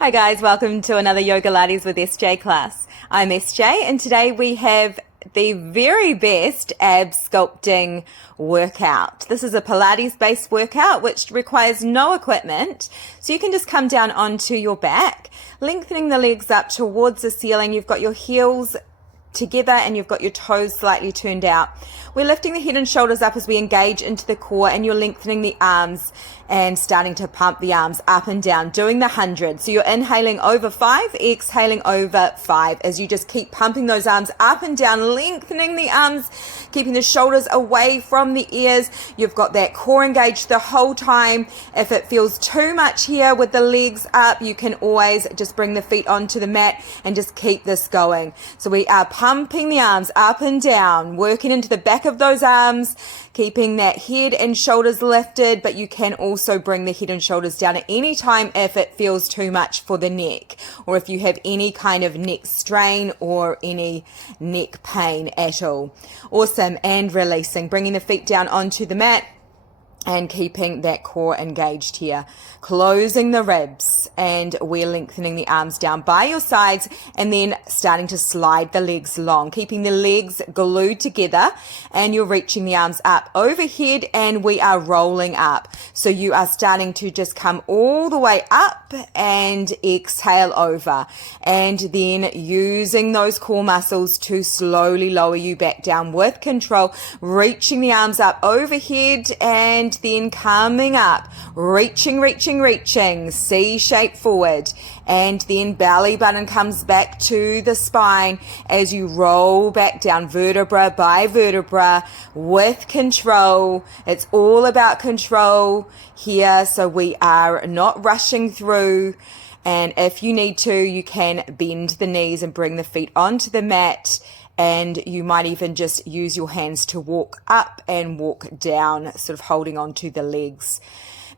Hi guys, welcome to another Yogalates with SJ class. I'm SJ and today we have the very best ab sculpting workout. This is a Pilates based workout which requires no equipment. So you can just come down onto your back, lengthening the legs up towards the ceiling. You've got your heels together and you've got your toes slightly turned out. We're lifting the head and shoulders up as we engage into the core, and you're lengthening the arms and starting to pump the arms up and down, doing the 100. So you're inhaling over 5, exhaling over 5 as you just keep pumping those arms up and down, lengthening the arms, keeping the shoulders away from the ears. You've got that core engaged the whole time. If it feels too much here with the legs up, you can always just bring the feet onto the mat and just keep this going. So we are pumping the arms up and down, working into the back of those arms, keeping that head and shoulders lifted, but you can also bring the head and shoulders down at any time if it feels too much for the neck, or if you have any kind of neck strain or any neck pain at all. Awesome. And releasing, bringing the feet down onto the mat and keeping that core engaged here. Closing the ribs, and we're lengthening the arms down by your sides and then starting to slide the legs long, keeping the legs glued together, and you're reaching the arms up overhead and we are rolling up. So you are starting to just come all the way up and exhale over, and then using those core muscles to slowly lower you back down with control, reaching the arms up overhead and then coming up, reaching, C shape forward, and then belly button comes back to the spine as you roll back down vertebra by vertebra with control. It's all about control here, so we are not rushing through. And if you need to, you can bend the knees and bring the feet onto the mat. And you might even just use your hands to walk up and walk down, sort of holding on to the legs.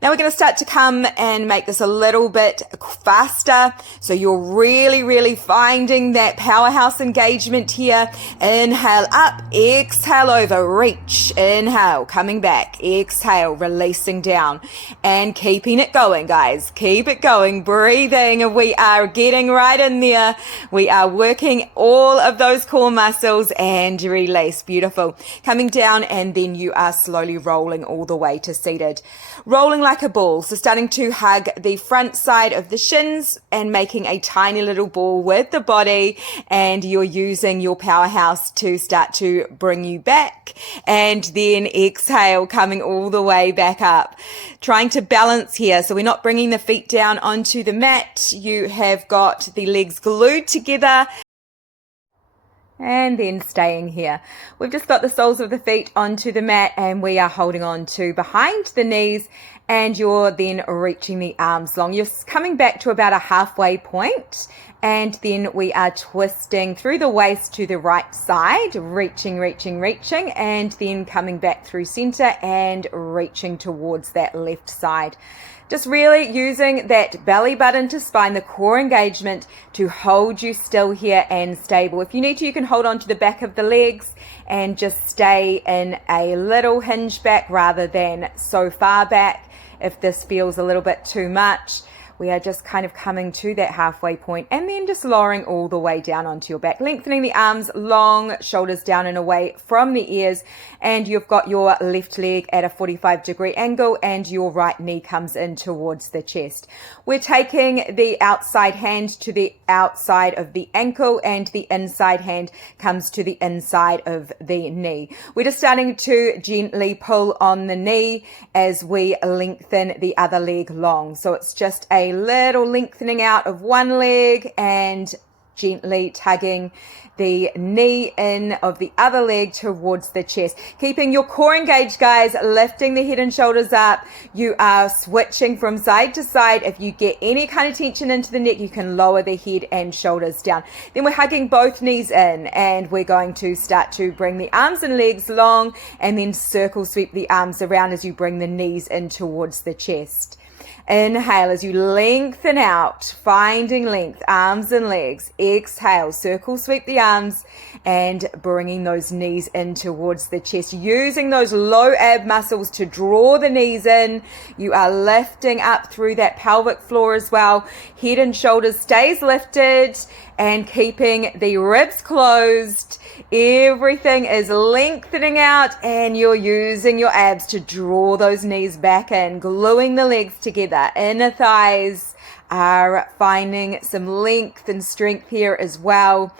Now we're going to start to come and make this a little bit faster. So you're really finding that powerhouse engagement here. Inhale up, exhale over, reach, inhale, coming back, exhale, releasing down, and keeping it going, guys. Keep it going, breathing. We are getting right in there. We are working all of those core muscles, and release. Beautiful. Coming down, and then you are slowly rolling all the way to seated. Rolling like a ball. So starting to hug the front side of the shins and making a tiny little ball with the body, and you're using your powerhouse to start to bring you back, and then exhale, coming all the way back up. Trying to balance here. So we're not bringing the feet down onto the mat. You have got the legs glued together, and then staying here. We've just got the soles of the feet onto the mat, and we are holding on to behind the knees, and you're then reaching the arms long. You're coming back to about a halfway point, and then we are twisting through the waist to the right side, reaching, and then coming back through center and reaching towards that left side. Just really using that belly button to spine, the core engagement to hold you still here and stable. If you need to, you can hold on to the back of the legs and just stay in a little hinge back rather than so far back. If this feels a little bit too much, we are just kind of coming to that halfway point and then just lowering all the way down onto your back, lengthening the arms long, shoulders down and away from the ears, and you've got your left leg at a 45-degree angle and your right knee comes in towards the chest. We're taking the outside hand to the outside of the ankle, and the inside hand comes to the inside of the knee. We're just starting to gently pull on the knee as we lengthen the other leg long. So it's just a little lengthening out of one leg and gently tugging the knee in of the other leg towards the chest. Keeping your core engaged, guys, lifting the head and shoulders up. You are switching from side to side. If you get any kind of tension into the neck, you can lower the head and shoulders down. Then we're hugging both knees in, and we're going to start to bring the arms and legs long, and then circle sweep the arms around as you bring the knees in towards the chest. Inhale as you lengthen out, finding length, arms and legs. Exhale, circle sweep the arms and bringing those knees in towards the chest. Using those low ab muscles to draw the knees in. You are lifting up through that pelvic floor as well. Head and shoulders stays lifted and keeping the ribs closed. Everything is lengthening out and you're using your abs to draw those knees back in, gluing the legs together. Inner thighs are finding some length and strength here as well.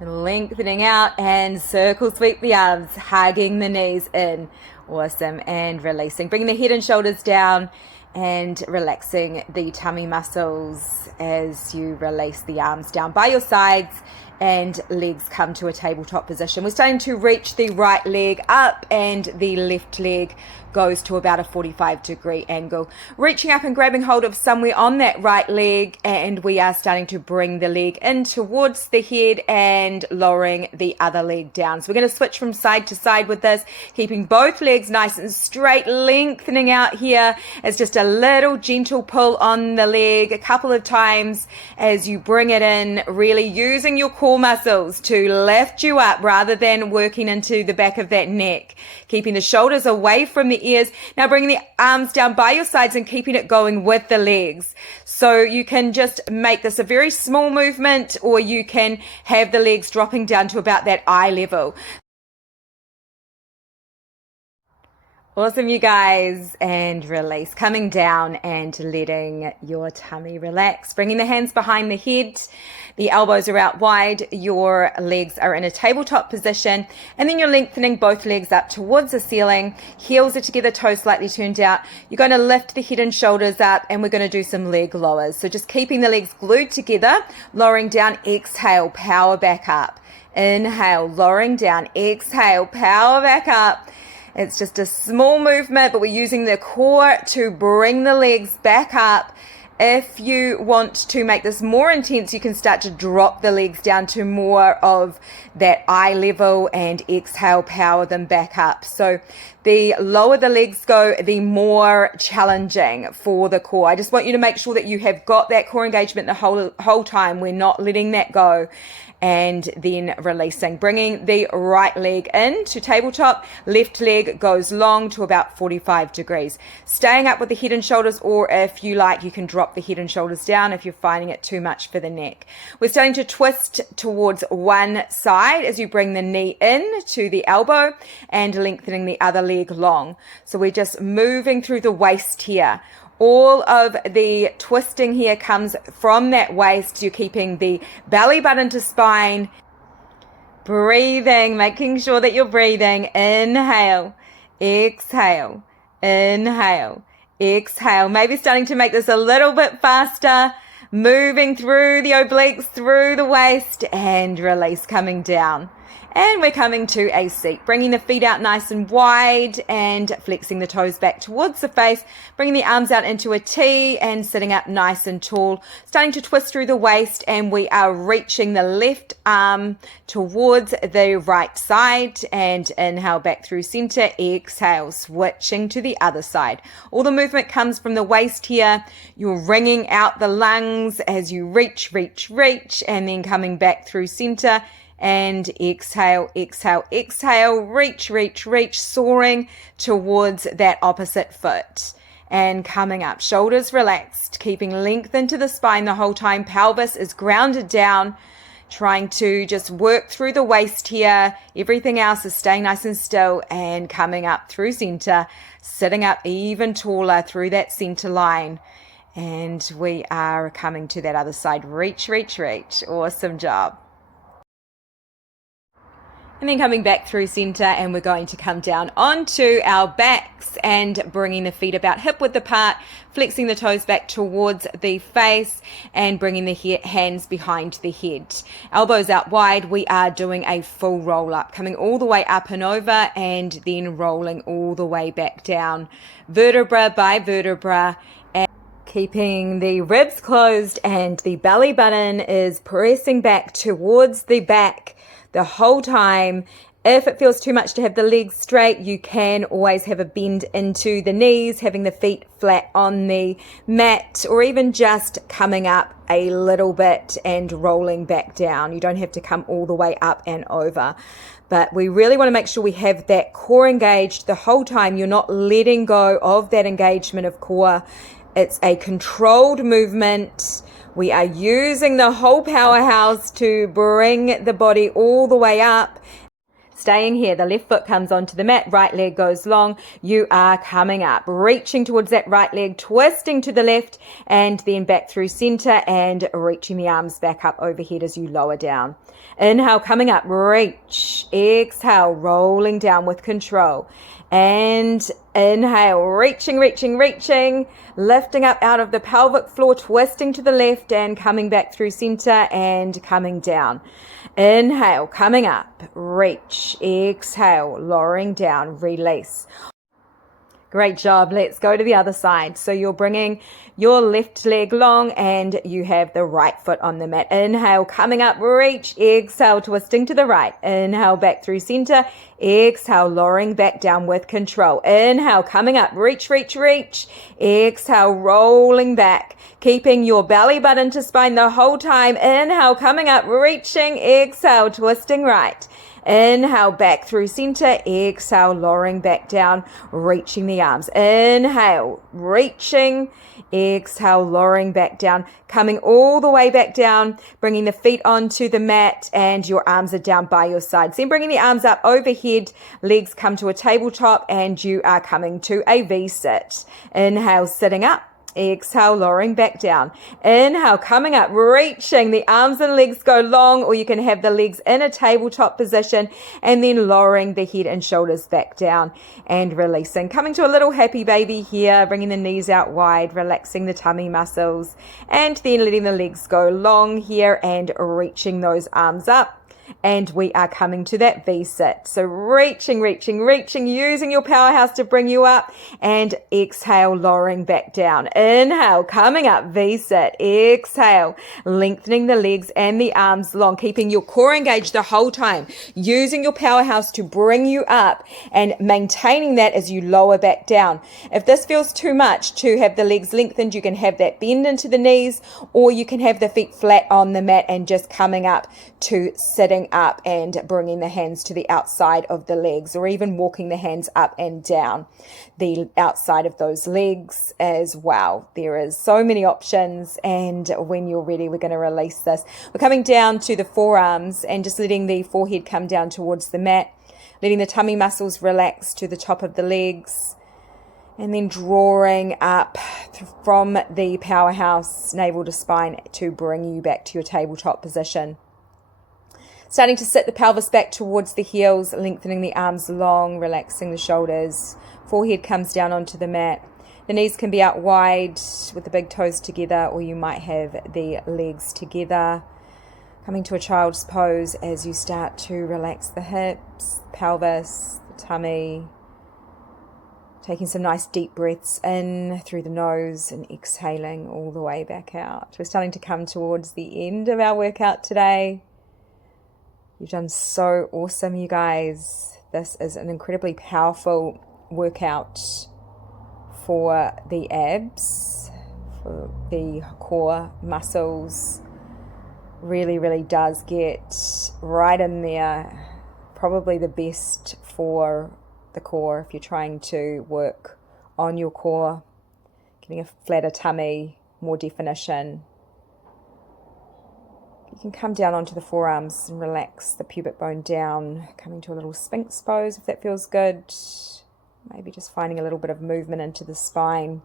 Lengthening out and circle sweep the arms, hugging the knees in. Awesome. And releasing. Bringing the head and shoulders down and relaxing the tummy muscles as you release the arms down by your sides and legs come to a tabletop position. We're starting to reach the right leg up and the left leg goes to about a 45-degree angle. Reaching up and grabbing hold of somewhere on that right leg, and we are starting to bring the leg in towards the head and lowering the other leg down. So we're going to switch from side to side with this, keeping both legs nice and straight, lengthening out here as just a little gentle pull on the leg a couple of times as you bring it in, really using your core muscles to lift you up rather than working into the back of that neck. Keeping the shoulders away from the ears. Now bringing the arms down by your sides and keeping it going with the legs. So you can just make this a very small movement, or you can have the legs dropping down to about that eye level. Awesome, you guys. And release, coming down and letting your tummy relax. Bringing the hands behind the head. The elbows are out wide. Your legs are in a tabletop position. And then you're lengthening both legs up towards the ceiling. Heels are together, toes slightly turned out. You're going to lift the head and shoulders up, and we're going to do some leg lowers. So just keeping the legs glued together, lowering down, exhale, power back up. Inhale, lowering down, exhale, power back up. It's just a small movement, but we're using the core to bring the legs back up. If you want to make this more intense, you can start to drop the legs down to more of that eye level and exhale, power them back up. So the lower the legs go, the more challenging for the core. I just want you to make sure that you have got that core engagement the whole time. We're not letting that go. And then releasing, bringing the right leg in to tabletop, left leg goes long to about 45 degrees. Staying up with the head and shoulders, or if you like, you can drop the head and shoulders down if you're finding it too much for the neck. We're starting to twist towards one side as you bring the knee in to the elbow and lengthening the other leg long. So we're just moving through the waist here. All of the twisting here comes from that waist. You're keeping the belly button to spine. Breathing, making sure that you're breathing. Inhale, exhale, inhale, exhale. Maybe starting to make this a little bit faster. Moving through the obliques, through the waist, and release, coming down. And we're coming to a seat, bringing the feet out nice and wide and flexing the toes back towards the face, bringing the arms out into a T and sitting up nice and tall, starting to twist through the waist, and we are reaching the left arm towards the right side and inhale back through center, exhale, switching to the other side. All the movement comes from the waist here. You're wringing out the lungs as you reach, and then coming back through center. And exhale, exhale, exhale, reach, soaring towards that opposite foot. And coming up, shoulders relaxed, keeping length into the spine the whole time. Pelvis is grounded down, trying to just work through the waist here. Everything else is staying nice and still and coming up through center, sitting up even taller through that center line. And we are coming to that other side. Reach. Awesome job. And then coming back through center, and we're going to come down onto our backs and bringing the feet about hip width apart, flexing the toes back towards the face and bringing the hands behind the head. Elbows out wide. We are doing a full roll up, coming all the way up and over and then rolling all the way back down, vertebra by vertebra. And keeping the ribs closed and the belly button is pressing back towards the back the whole time, If it feels too much to have the legs straight, you can always have a bend into the knees, having the feet flat on the mat, or even just coming up a little bit and rolling back down. You don't have to come all the way up and over. But we really want to make sure we have that core engaged the whole time. You're not letting go of that engagement of core. It's a controlled movement. We are using the whole powerhouse to bring the body all the way up. Staying here, the left foot comes onto the mat, right leg goes long. You are coming up, reaching towards that right leg, twisting to the left, and then back through center and reaching the arms back up overhead as you lower down. Inhale, coming up, reach. Exhale, rolling down with control. And inhale, reaching, lifting up out of the pelvic floor, twisting to the left and coming back through center and coming down. Inhale, coming up, reach, exhale, lowering down, release. Great job. Let's go to the other side. So you're bringing your left leg long and you have the right foot on the mat. Inhale, coming up, reach, exhale, twisting to the right. Inhale, back through center. Exhale, lowering back down with control. Inhale, coming up, reach. Exhale, rolling back, keeping your belly button to spine the whole time. Inhale, coming up, reaching, exhale, twisting right. Inhale, back through center. Exhale, lowering back down, reaching the arms. Inhale, reaching. Exhale, lowering back down, coming all the way back down, bringing the feet onto the mat and your arms are down by your sides. Then bringing the arms up overhead, legs come to a tabletop and you are coming to a V-sit. Inhale, sitting up. Exhale, lowering back down. Inhale, coming up, reaching. The arms and legs go long, or you can have the legs in a tabletop position and then lowering the head and shoulders back down and releasing. Coming to a little happy baby here, bringing the knees out wide, relaxing the tummy muscles, and then letting the legs go long here and reaching those arms up. And we are coming to that V-sit. So reaching, using your powerhouse to bring you up, and exhale, lowering back down. Inhale, coming up, V-sit. Exhale, lengthening the legs and the arms long, keeping your core engaged the whole time, using your powerhouse to bring you up and maintaining that as you lower back down. If this feels too much to have the legs lengthened, you can have that bend into the knees, or you can have the feet flat on the mat and just coming up to sitting up and bringing the hands to the outside of the legs, or even walking the hands up and down the outside of those legs as well. There is so many options, and when you're ready, we're going to release this. We're coming down to the forearms and just letting the forehead come down towards the mat, letting the tummy muscles relax to the top of the legs, and then drawing up from the powerhouse, navel to spine, to bring you back to your tabletop position. Starting to sit the pelvis back towards the heels, lengthening the arms long, relaxing the shoulders. Forehead comes down onto the mat. The knees can be out wide with the big toes together, or you might have the legs together. Coming to a child's pose as you start to relax the hips, pelvis, the tummy. Taking some nice deep breaths in through the nose and exhaling all the way back out. We're starting to come towards the end of our workout today. You've done so awesome, you guys. This is an incredibly powerful workout for the abs, for the core muscles. Really does get right in there. Probably the best for the core if you're trying to work on your core, getting a flatter tummy, more definition. You can come down onto the forearms and relax the pubic bone down, coming to a little Sphinx pose if that feels good. Maybe just finding a little bit of movement into the spine.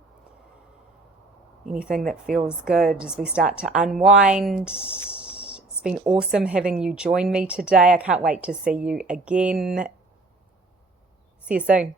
Anything that feels good as we start to unwind. It's been awesome having you join me today. I can't wait to see you again. See you soon.